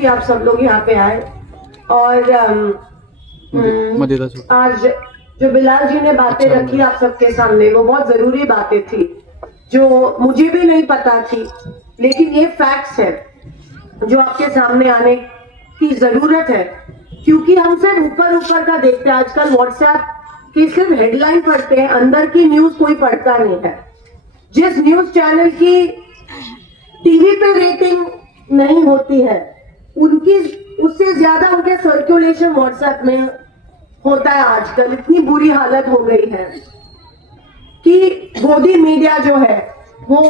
कि आप सब लोग यहाँ पे आए। और आज जो बिलाल जी ने बातें रखी आप सबके सामने, वो बहुत जरूरी बातें थी जो मुझे भी नहीं पता थी, लेकिन ये फैक्ट्स है जो आपके सामने आने की जरूरत है, क्योंकि हम सिर्फ ऊपर ऊपर का देखते हैं। आजकल व्हाट्सएप की सिर्फ हेडलाइन पढ़ते हैं, अंदर की न्यूज कोई पढ़ता नहीं है। जिस न्यूज चैनल की टीवी पे रेटिंग नहीं होती है, उनकी उससे ज्यादा उनके सर्कुलेशन व्हाट्सएप में होता है। आजकल इतनी बुरी हालत हो गई है कि गोदी मीडिया जो है वो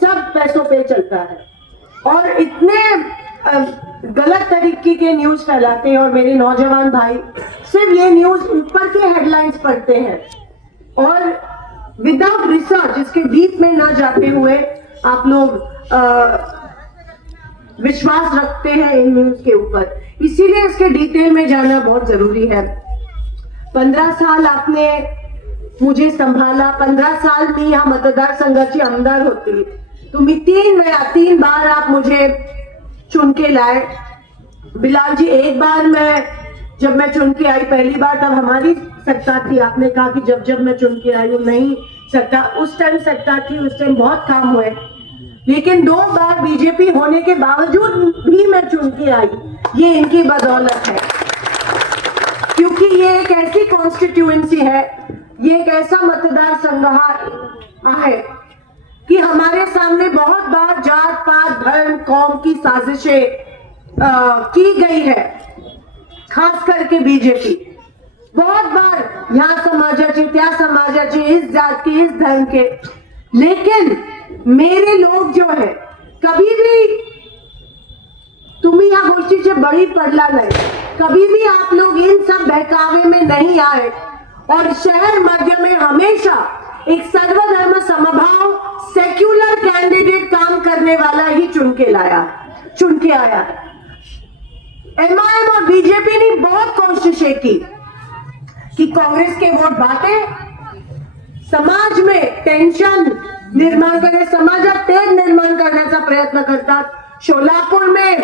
सब पैसों पे चलता है और इतने गलत तरीके के न्यूज फैलाते हैं। और मेरे नौजवान भाई सिर्फ ये न्यूज ऊपर के हेडलाइंस पढ़ते हैं और विदाउट रिसर्च, इसके डीप में ना जाते हुए आप लोग विश्वास रखते हैं इन न्यूज के ऊपर। इसीलिए इसके डिटेल में जाना बहुत जरूरी है। 15 साल आपने मुझे संभाला, 15 साल मी या मतदार संघाची आमदार होती, तुम्ही 3 बार आप मुझे चुन के लाए। बिलाल जी, एक बार जब मैं चुन के आई पहली बार, तब हमारी सत्ता थी। आपने कहा कि जब जब मैं चुन के आई हूँ, नहीं सत्ता उस टाइम सत्ता थी, उस टाइम बहुत काम हुए, लेकिन 2 बार बीजेपी होने के बावजूद भी मैं चुन के आई। ये इनकी बदौलत है, क्योंकि ये एक ऐसी कॉन्स्टिट्यूएंसी है, ये एक ऐसा मतदार संघ है कि हमारे सामने बहुत बार जात पात धर्म कौम की साजिशें की गई है, खास करके बीजेपी। बहुत बार ह्या समाजाची त्या समाजाची, इस जात के इस धर्म के, लेकिन मेरे लोग जो है कभी भी तुम्ही या गोष्टीचे बळी पडला नाही, कभी भी आप लोग इन सब बहकावे में नहीं आए और शहर मध्य में हमेशा एक सर्वधर्म समभाव सेक्युलर कैंडिडेट काम करने वाला ही चुन के आया। एमआईएम और बीजेपी ने बहुत कोशिशें की कि कांग्रेस के वोट बांटे, समाज में टेंशन निर्माण करणे, समाजात तेढ निर्माण करण्याचा प्रयत्न करतात। शोलापुर में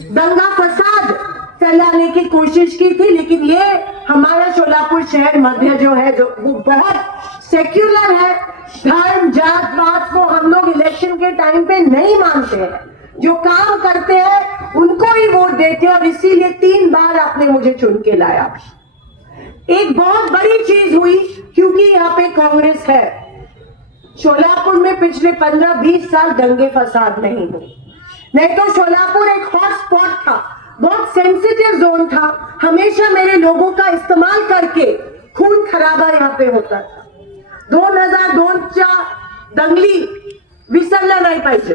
दंगा फसाद फैलाने की कोशिश की थी, लेकिन ये हमारा शोलापुर शहर मध्य जो है, जो वो बहुत सेक्युलर है। धर्म जात पात को हम लोग इलेक्शन के टाइम पे नहीं मानते हैं, जो काम करते हैं उनको ही वोट देते हैं, और इसीलिए 3 बार आपने मुझे चुन के लाया। एक बहुत बड़ी चीज हुई, क्योंकि यहाँ पे कांग्रेस है। शोलापुर में पिछले 15-20 साल दंगे फसाद नहीं हुए, नहीं तो शोलापुर एक हॉटस्पॉट था, बहुत सेंसिटिव जोन था। हमेशा मेरे लोगों का इस्तेमाल करके खून खराबा यहाँ पे होता था। 2002च्या दंगली विसरला नहीं पाहिजे,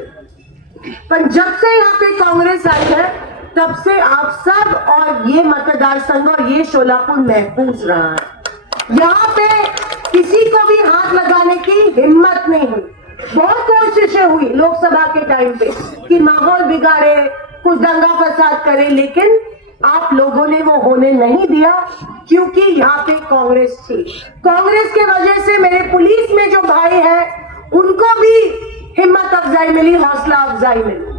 पर जब से यहाँ पे कांग्रेस आई है, तब से आप सब और ये मतदार संघ और ये शोलापुर महफूज रहा है। यहाँ पे किसी को भी हाथ लगाने की हिम्मत नहीं हुई। बहुत कोशिशें हुई लोकसभा के टाइम पे कि माहौल बिगाड़े, कुछ दंगा फसाद करे, लेकिन आप लोगों ने वो होने नहीं दिया, क्योंकि यहाँ पे कांग्रेस थी। कांग्रेस के वजह से मेरे पुलिस में जो भाई हैं उनको भी हिम्मत अफजाई मिली, हौसला अफजाई मिली,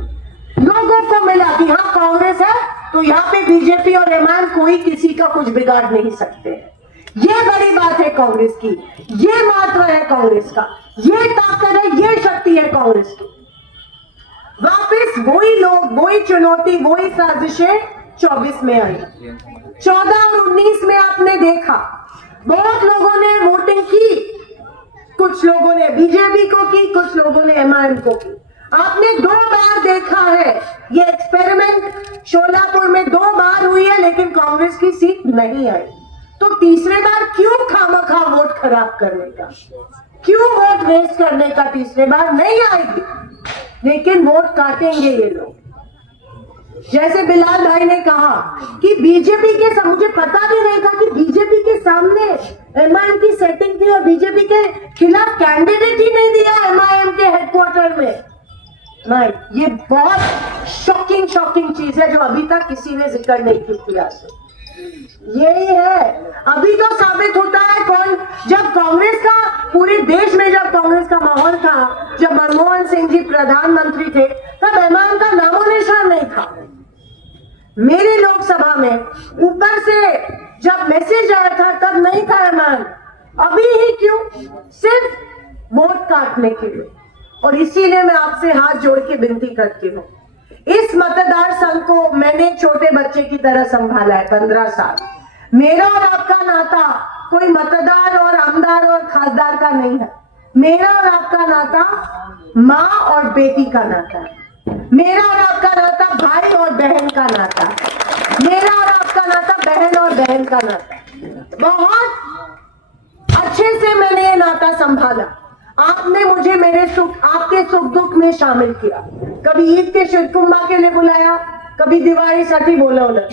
लोगों को मिला कि हाँ कांग्रेस है तो यहाँ पे बीजेपी और एमआईएम कोई किसी का कुछ बिगाड़ नहीं सकते। ये बड़ी बात है कांग्रेस की, ये महत्व है कांग्रेस का, ये ताकत है, ये शक्ति है कांग्रेस की। वापस वही लोग, वही चुनौती, वही साजिशें 24 में आई। 14 और 19 में आपने देखा बहुत लोगों ने वोटिंग की, कुछ लोगों ने बीजेपी को की, कुछ लोगों ने एमआईएम को की। आपने 2 बार देखा है ये एक्सपेरिमेंट शोलापुर में 2 बार हुई है, लेकिन कांग्रेस की सीट नहीं आई। तो तीसरे बार क्यों खामखा वोट खराब करने का, क्यों वोट वेस्ट करने का? तीसरे बार नहीं आएगी, लेकिन वोट काटेंगे ये लोग। जैसे बिलाल भाई ने कहा कि बीजेपी के, मुझे पता भी नहीं था कि बीजेपी के सामने एमआईएम की सेटिंग थी और बीजेपी के खिलाफ कैंडिडेट ही नहीं दिया एमआईएम के हेडक्वार्टर में। नहीं, ये बहुत शॉकिंग चीज है जो अभी तक किसी ने जिक्र नहीं की थी। यही है। अभी तो साबित होता है कौन, जब कांग्रेस का पूरे देश में जब कांग्रेस का माहौल था, जब मनमोहन सिंह जी प्रधानमंत्री थे, तब ऐमान का नामो निशान नहीं था। मेरे लोकसभा में ऊपर से जब मैसेज आया था तब नहीं था ऐमान। अभी ही क्यों? सिर्फ वोट काटने के लिए। और इसीलिए मैं आपसे हाथ जोड़ के विनती करती हूँ, इस मतदार संघ को मैंने छोटे बच्चे की तरह संभाला है 15 साल। मेरा और आपका नाता कोई मतदार और आमदार और खासदार का नहीं है। मेरा और आपका नाता माँ और बेटी का नाता है। मेरा और आपका नाता भाई और बहन का नाता है। मेरा और आपका नाता बहन और बहन का नाता है। बहुत अच्छे से मैंने ये नाता संभाला। आपने मुझे मेरे सुख, आपके सुख दुख में शामिल किया। कभी ईद के शिरकुंभा के लिए बुलाया, कभी दिवाळीसाठी बोलवलं।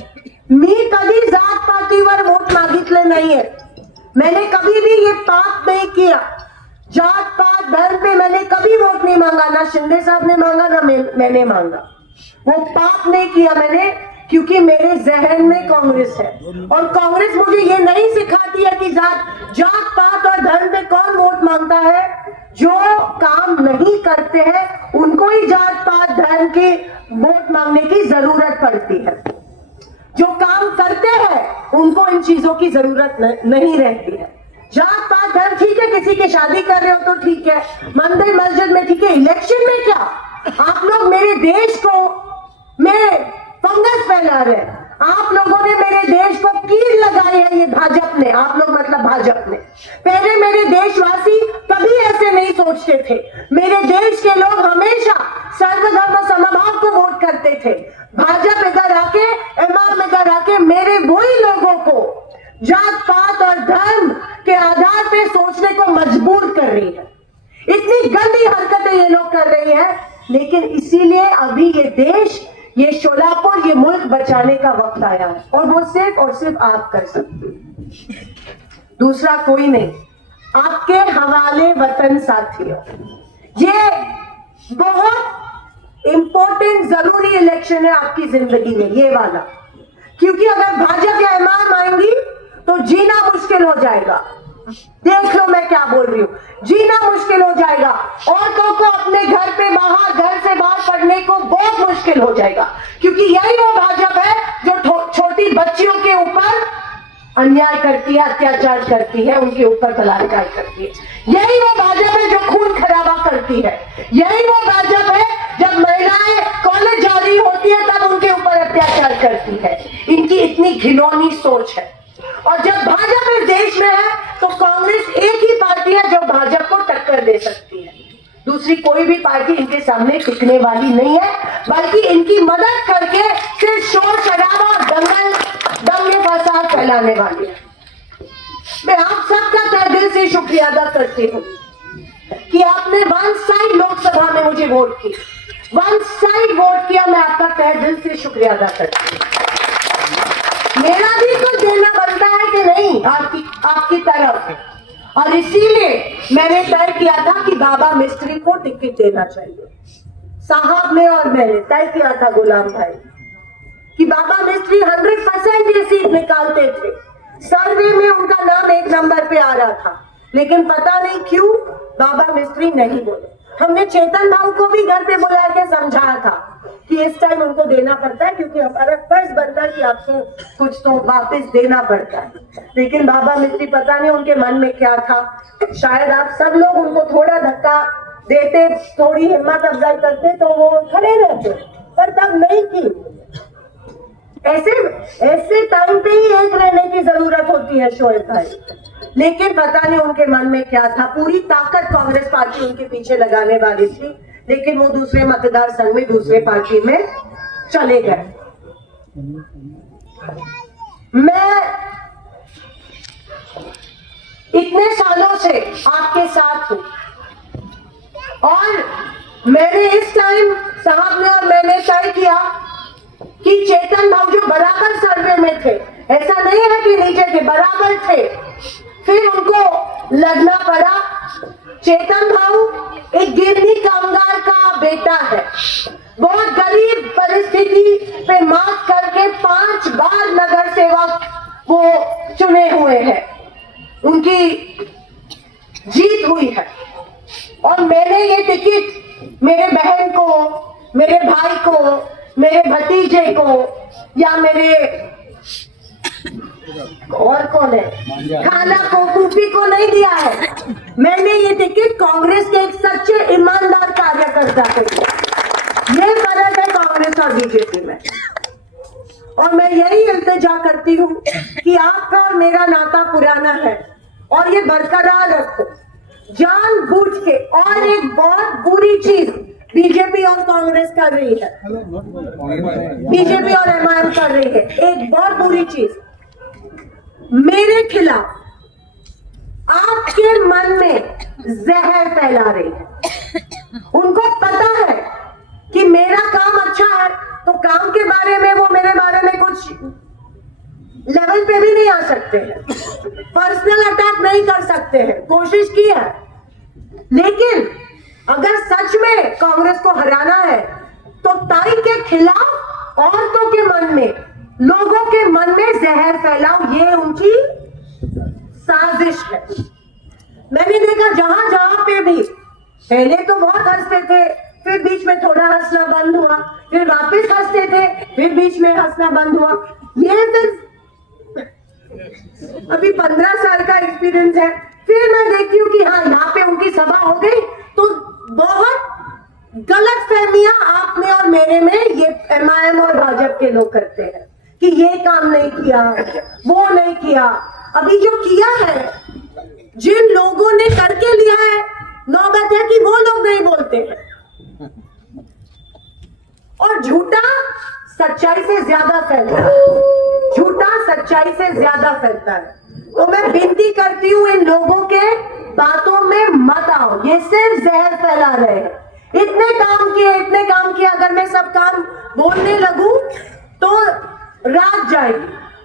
मी कभी जात पातीवर वोट मागितले नाहीये। मैंने कभी भी ये पाप नहीं किया। जात पात धर्म पे मैंने कभी वोट नहीं मांगा, ना शिंदे साहब ने मांगा, ना मैंने मांगा। वो पाप नहीं किया मैंने, क्योंकि मेरे जहन में कांग्रेस है। और कांग्रेस मुझे ये नहीं सिखाती है कि जात पात और धर्म पे कौन वोट मांगता है। जो काम नहीं करते हैं उनको ही जात पात धर्म के वोट मांगने की जरूरत पड़ती है। जो काम करते हैं उनको इन चीजों की जरूरत नहीं रहती है। जात पात धर्म ठीक है, किसी की शादी कर रहे हो तो ठीक है, मंदिर मस्जिद में ठीक है, इलेक्शन में क्या? आप लोग मेरे देश को में फंगस फैला रहे हैं। आप लोगों ने मेरे देश को कील लगाई है, ये भाजपा ने, आप लोग मतलब भाजपा ने। पहले मेरे देशवासी कभी ऐसे नहीं सोचते थे। मेरे देश के लोग हमेशा सर्वधर्म समभाव को वोट करते थे। भाजपा इधर आके, इमाम इधर आके मेरे वही लोगों को जात पात और धर्म के आधार पे सोचने को मजबूर कर रही है। इतनी गंदी हरकतें ये लोग कर रही है। लेकिन इसीलिए अभी ये देश, ये शोलापुर, ये मुल्क बचाने का वक्त आया है, और वो सिर्फ और सिर्फ आप कर सकते हैं, दूसरा कोई नहीं। आपके हवाले वतन साथियों, ये बहुत इंपॉर्टेंट जरूरी इलेक्शन है आपकी जिंदगी में, ये वाला। क्योंकि अगर भाजपा या इमाम आएंगी तो जीना मुश्किल हो जाएगा। देख लो मैं क्या बोल रही हूँ, जीना मुश्किल हो जाएगा। औरतों को अपने घर पे बाहर, घर से बाहर पढ़ने को बहुत मुश्किल हो जाएगा। क्योंकि यही वो भाजपा है जो छोटी बच्चियों के ऊपर अन्याय करती है, अत्याचार करती है, उनके ऊपर बलात्कार करती है। यही वो भाजपा है जो खून खराबा करती है। यही वो भाजपा है जब महिलाएं कॉलेज जा रही होती है तब उनके ऊपर अत्याचार करती है। इनकी इतनी घिनौनी सोच है। और जब भाजपा इस देश में है तो कांग्रेस एक ही पार्टी है जो भाजपा को टक्कर दे सकती है। दूसरी कोई भी पार्टी इनके सामने टिकने वाली नहीं है, बल्कि इनकी मदद करके सिर्फ शोर शराबा और दंगे फसाद फैलाने वाली है। मैं आप सबका तहे दिल से शुक्रिया अदा करती हूँ कि आपने वन साइड लोकसभा में मुझे वोट की, वन साइड वोट किया। मैं आपका तहे दिल से शुक्रिया अदा करती हूँ। मेरा भी कुछ देना बनता है कि नहीं आपकी तरफ। और इसीलिए मैंने तय किया था कि बाबा मिस्त्री को टिकट देना चाहिए। साहब ने और मैंने तय किया था, गुलाम भाई, कि बाबा मिस्त्री 100% ये सीट निकालते थे। सर्वे में उनका नाम 1 नंबर पे आ रहा था, लेकिन पता नहीं क्यों बाबा मिस्त्री नहीं बोले। हमने चेतन भाऊ को भी घर पे बुला के समझाया था कि इस टाइम उनको देना पड़ता है, क्योंकि हमारा फर्ज बनता है कि आपको कुछ तो वापस देना पड़ता है। लेकिन बाबा मिस्त्री पता नहीं उनके मन में क्या था। शायद आप सब लोग उनको थोड़ा धक्का देते, थोड़ी हिम्मत अफजाई करते तो वो खड़े रहते, पर तब नहीं की। ऐसे टाइम पे ही एक रहने की जरूरत होती है शोएब भाई। लेकिन पता नहीं उनके मन में क्या था। पूरी ताकत कांग्रेस पार्टी उनके पीछे लगाने वाली थी, लेकिन वो दूसरे मतदार संघ में, दूसरे पार्टी में चले गए। मैं इतने सालों से आपके साथ हूं और मैंने इस टाइम, साहब ने और मैंने तय किया कि चेतन भाऊ जो बराबर सर्वे में थे, ऐसा नहीं है कि नीचे थे, बराबर थे, फिर उनको लड़ना पड़ा। चेतन भाऊ एक गिरनी कामगार का बेटा है, बहुत गरीब परिस्थिति पे मात करके 5 बार नगर सेवक विजय को या मेरे और कौन है खाला को, फूफी को नहीं दिया है। मैंने ये टिकट कांग्रेस के एक सच्चे ईमानदार कार्यकर्ता को दिया। ये फर्क है कांग्रेस और बीजेपी में। और मैं यही इल्तिजा करती हूँ कि आपका और मेरा नाता पुराना है और ये बरकरार रखो जानबूझ के। और एक बहुत बुरी चीज बीजेपी और कांग्रेस कर रही है, बीजेपी और एमआईएम कर रही है, एक बहुत बुरी चीज मेरे खिलाफ आपके मन में जहर फैला रही है। उनको पता है कि मेरा काम अच्छा है तो काम के बारे में वो मेरे बारे में कुछ लेवल पे भी नहीं आ सकते हैं, पर्सनल अटैक नहीं कर सकते हैं। कोशिश की है, लेकिन अगर सच में कांग्रेस को हराना है तो ताई के खिलाफ औरतों के मन में, लोगों के मन में जहर फैलाओ, ये उनकी साजिश है। मैंने देखा जहां जहां पे भी पहले तो बहुत हंसते थे, फिर बीच में थोड़ा हंसना बंद हुआ, फिर वापस हंसते थे, फिर बीच में हंसना बंद हुआ। ये फिर अभी 15 साल का एक्सपीरियंस है। फिर मैं देखती हूँ कि हाँ यहाँ पे उनकी सभा हो गई तो बहुत गलत फहमियां आप में और मेरे में ये एमआईएम और भाजपा के लोग करते हैं कि ये काम नहीं किया, वो नहीं किया। अभी जो किया है, जिन लोगों ने करके लिया है, नौबत है कि वो लोग नहीं बोलते हैं। और झूठा सच्चाई से ज्यादा फैलता है, झूठा सच्चाई से ज्यादा फैलता है। तो मैं विनती करती हूँ इन लोगों के बातों में मत आओ, ये सिर्फ जहर फैला रहे हैं। इतने काम किए, इतने काम किए, अगर मैं सब काम बोलने लगूं तो रात जाएगी।